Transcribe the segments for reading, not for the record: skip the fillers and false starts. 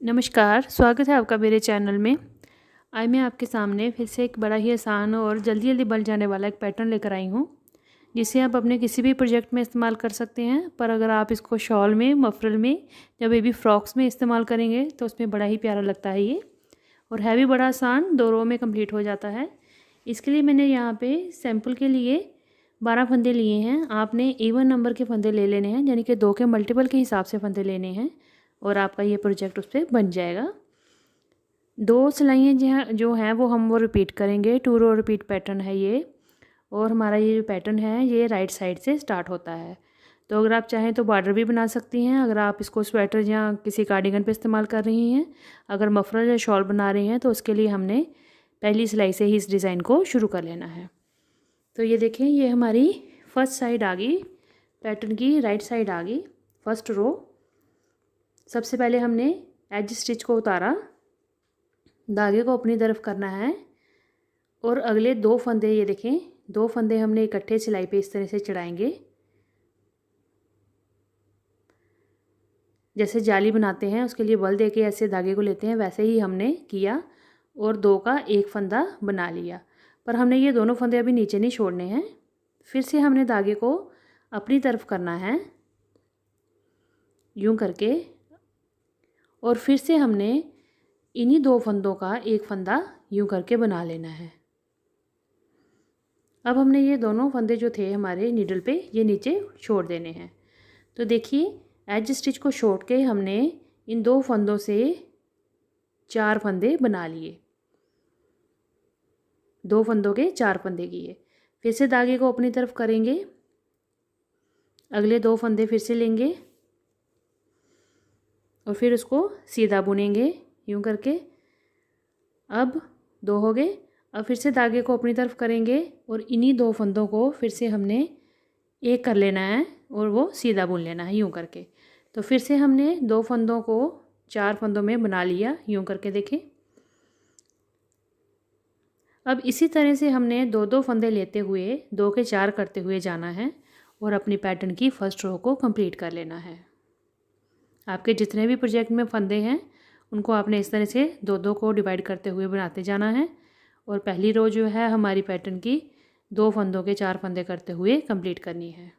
नमस्कार, स्वागत है आपका मेरे चैनल में। आज मैं आपके सामने फिर से एक बड़ा ही आसान और जल्दी-जल्दी बन जाने वाला एक पैटर्न लेकर आई हूँ, जिसे आप अपने किसी भी प्रोजेक्ट में इस्तेमाल कर सकते हैं। पर अगर आप इसको शॉल में, मफरल में या बेबी फ्रॉक्स में इस्तेमाल करेंगे तो उसमें बड़ा ही प्यारा लगता है ये, और है भी बड़ा आसान, 2 रो में कंप्लीट हो जाता है। इसके लिए मैंने यहाँ पे सैंपल के लिए 12 फंदे लिए हैं। आपने इवन नंबर के फंदे ले लेने हैं, यानी कि 2 के मल्टीपल के हिसाब से फंदे लेने हैं और आपका ये प्रोजेक्ट उस पर बन जाएगा। 2 सिलाइयाँ जो हैं वो रिपीट करेंगे। 2 रो रिपीट पैटर्न है ये, और हमारा ये जो पैटर्न है ये राइट साइड से स्टार्ट होता है। तो अगर आप चाहें तो बॉर्डर भी बना सकती हैं, अगर आप इसको स्वेटर या किसी कार्डिगन पे इस्तेमाल कर रही हैं। अगर मफलर या शॉल बना रही हैं तो उसके लिए हमने पहली सिलाई से ही इस डिज़ाइन को शुरू कर लेना है। तो ये देखें, ये हमारी फर्स्ट साइड आ गई, पैटर्न की राइट साइड आ गई, फर्स्ट रो। सबसे पहले हमने एज स्टिच को उतारा, धागे को अपनी तरफ करना है और अगले 2 फंदे, ये देखें 2 फंदे हमने इकट्ठे सिलाई पे इस तरह से चढ़ाएंगे। जैसे जाली बनाते हैं उसके लिए बल दे के ऐसे धागे को लेते हैं, वैसे ही हमने किया और 2 का एक फंदा बना लिया। पर हमने ये दोनों फंदे अभी नीचे नहीं छोड़ने हैं। फिर से हमने धागे को अपनी तरफ करना है यूं करके, और फिर से हमने इन्हीं 2 फंदों का एक फंदा यूं करके बना लेना है। अब हमने ये दोनों फंदे जो थे हमारे नीडल पे, ये नीचे छोड़ देने हैं। तो देखिए, एज स्टिच को छोड़ के हमने इन 2 फंदों से 4 फंदे बना लिए, 2 फंदों के 4 फंदे किए। फिर से धागे को अपनी तरफ करेंगे, अगले 2 फंदे फिर से लेंगे और फिर उसको सीधा बुनेंगे यूं करके। अब 2 हो गए। अब फिर से धागे को अपनी तरफ करेंगे और इन्हीं 2 फंदों को फिर से हमने एक कर लेना है और वो सीधा बुन लेना है यूं करके। तो फिर से हमने 2 फंदों को 4 फंदों में बना लिया यूं करके, देखें। अब इसी तरह से हमने 2-2 फंदे लेते हुए 2 के 4 करते हुए जाना है और अपनी पैटर्न की फर्स्ट रो को कंप्लीट कर लेना है। आपके जितने भी प्रोजेक्ट में फंदे हैं उनको आपने इस तरह से 2-2 को डिवाइड करते हुए बनाते जाना है, और पहली रो जो है हमारी पैटर्न की 2 फंदों के 4 फंदे करते हुए कंप्लीट करनी है।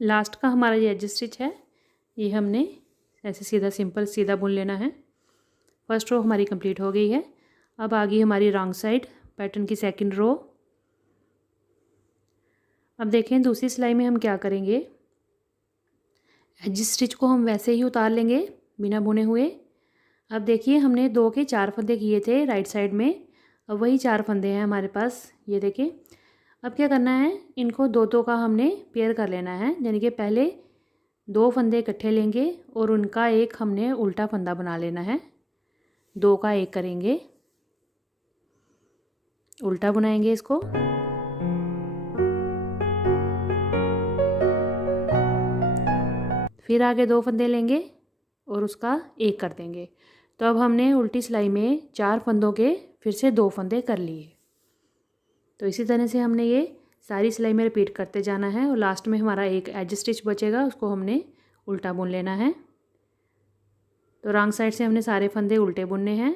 लास्ट का हमारा ये एज स्टिच है, ये हमने ऐसे सीधा सिंपल सीधा बुन लेना है। फर्स्ट रो हमारी कंप्लीट हो गई है। अब आ गई हमारी रॉन्ग साइड, पैटर्न की सेकंड रो। अब देखें दूसरी सिलाई में हम क्या करेंगे, एज स्टिच को हम वैसे ही उतार लेंगे बिना बुने हुए। अब देखिए, हमने 2 के 4 फंदे किए थे राइट साइड में, अब वही 4 फंदे हैं हमारे पास, ये देखिए। अब क्या करना है, इनको 2-2 का हमने पेयर कर लेना है, यानी कि पहले 2 फंदे इकट्ठे लेंगे और उनका एक हमने उल्टा फंदा बना लेना है। 2 का एक करेंगे, उल्टा बनाएंगे इसको, फिर आगे 2 फंदे लेंगे और उसका एक कर देंगे। तो अब हमने उल्टी सिलाई में 4 फंदों के फिर से 2 फंदे कर लिए। तो इसी तरह से हमने ये सारी सिलाई में रिपीट करते जाना है, और लास्ट में हमारा एक एज स्टिच बचेगा, उसको हमने उल्टा बुन लेना है। तो रॉन्ग साइड से हमने सारे फंदे उल्टे बुनने हैं,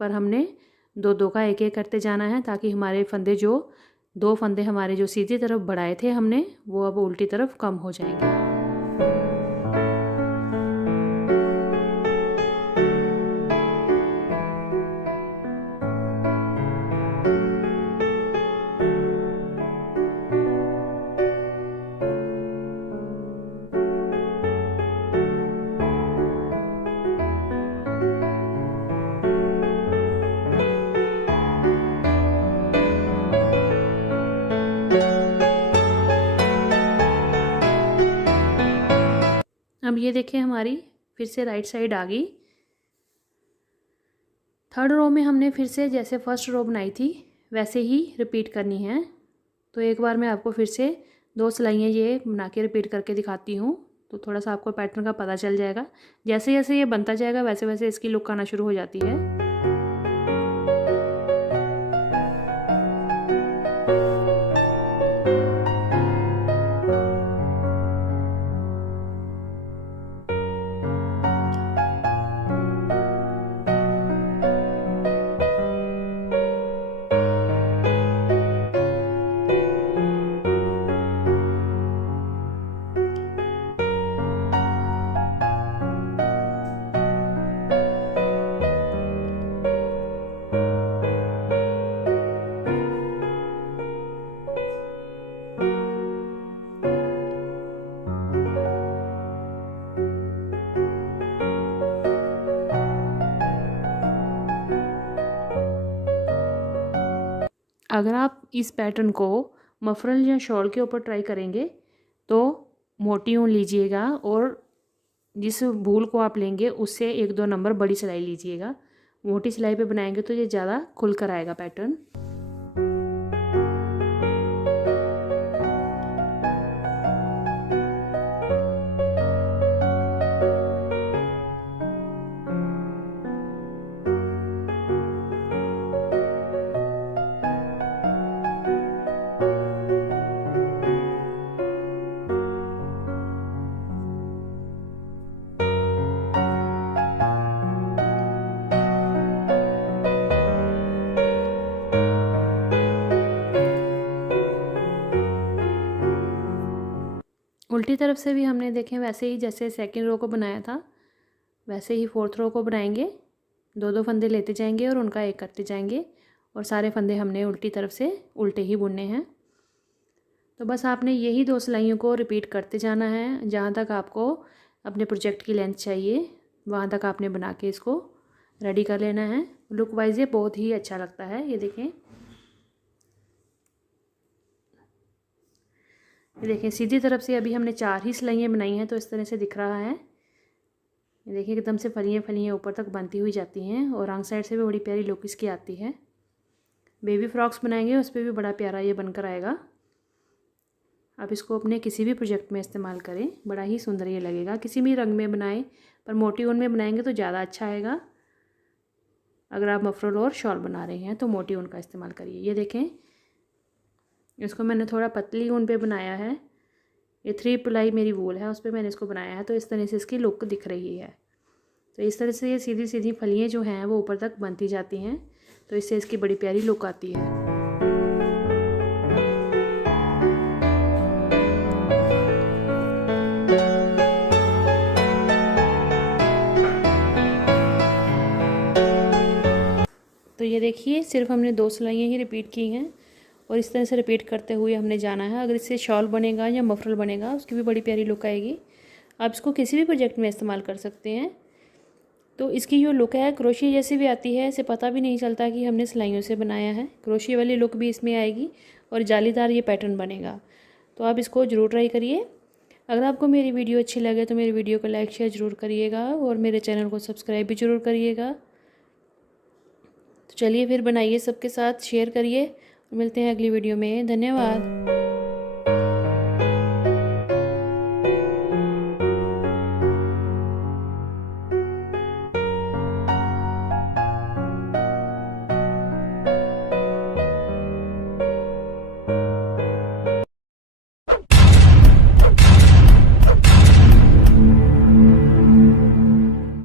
पर हमने 2-2 का एक एक करते जाना है, ताकि हमारे फंदे जो 2 फंदे हमारे जो सीधी तरफ बढ़ाए थे हमने, वो अब उल्टी तरफ कम हो जाएंगे। अब ये देखिए, हमारी फिर से राइट साइड आ गई। थर्ड रो में हमने फिर से जैसे फर्स्ट रो बनाई थी वैसे ही रिपीट करनी है। तो एक बार मैं आपको फिर से 2 सिलाइयाँ ये बना के रिपीट करके दिखाती हूँ, तो थोड़ा सा आपको पैटर्न का पता चल जाएगा। जैसे जैसे ये बनता जाएगा वैसे वैसे इसकी लुक आना शुरू हो जाती है। अगर आप इस पैटर्न को मफरल या शॉल के ऊपर ट्राई करेंगे तो मोटी ऊन लीजिएगा और जिस भूल को आप लेंगे उससे 1-2 नंबर बड़ी सिलाई लीजिएगा। मोटी सिलाई पे बनाएंगे तो ये ज़्यादा खुल कर आएगा पैटर्न। उल्टी तरफ से भी हमने देखें वैसे ही जैसे सेकंड रो को बनाया था वैसे ही फोर्थ रो को बनाएंगे। 2-2 फंदे लेते जाएंगे और उनका एक करते जाएंगे और सारे फंदे हमने उल्टी तरफ से उल्टे ही बुनने हैं। तो बस आपने यही 2 सिलाइयों को रिपीट करते जाना है। जहाँ तक आपको अपने प्रोजेक्ट की लेंथ चाहिए वहाँ तक आपने बना के इसको रेडी कर लेना है। लुक वाइज ये बहुत ही अच्छा लगता है। ये देखें, ये देखें सीधी तरफ से अभी हमने 4 ही सिलाइयाँ बनाई हैं तो इस तरह से दिख रहा है। ये देखिए एकदम से फलियाँ फलियाँ ऊपर तक बनती हुई जाती हैं और रंग साइड से भी बड़ी प्यारी लुक इसकी आती है। बेबी फ्रॉक्स बनाएंगे उस पर भी बड़ा प्यारा ये बनकर आएगा। आप इसको अपने किसी भी प्रोजेक्ट में इस्तेमाल करें, बड़ा ही सुंदर ये लगेगा। किसी भी रंग में बनाएं पर मोटी ऊन में बनाएंगे तो ज़्यादा अच्छा आएगा। अगर आप मफरल और शॉल बना रहे हैं तो मोटी ऊन का इस्तेमाल करिए। ये देखें इसको मैंने थोड़ा पतली ऊन पे बनाया है। ये 3 प्लाई मेरी वूल है उस पर मैंने इसको बनाया है तो इस तरह से इसकी लुक दिख रही है। तो इस तरह से ये सीधी सीधी फलियाँ जो हैं वो ऊपर तक बनती जाती हैं तो इससे इसकी बड़ी प्यारी लुक आती है। तो ये देखिए सिर्फ हमने 2 सिलाइयाँ ही रिपीट की हैं और इस तरह से रिपीट करते हुए हमने जाना है। अगर इससे शॉल बनेगा या मफरल बनेगा उसकी भी बड़ी प्यारी लुक आएगी। आप इसको किसी भी प्रोजेक्ट में इस्तेमाल कर सकते हैं। तो इसकी जो लुक है क्रोशिया जैसी भी आती है, इसे पता भी नहीं चलता कि हमने सिलाइयों से बनाया है। क्रोशिया वाली लुक भी इसमें आएगी और जालीदार ये पैटर्न बनेगा। तो आप इसको ज़रूर ट्राई करिए। अगर आपको मेरी वीडियो अच्छी लगे तो मेरी वीडियो को लाइक शेयर ज़रूर करिएगा और मेरे चैनल को सब्सक्राइब भी ज़रूर करिएगा। तो चलिए फिर बनाइए सबके साथ, शेयर करिए। मिलते हैं अगली वीडियो में। धन्यवाद।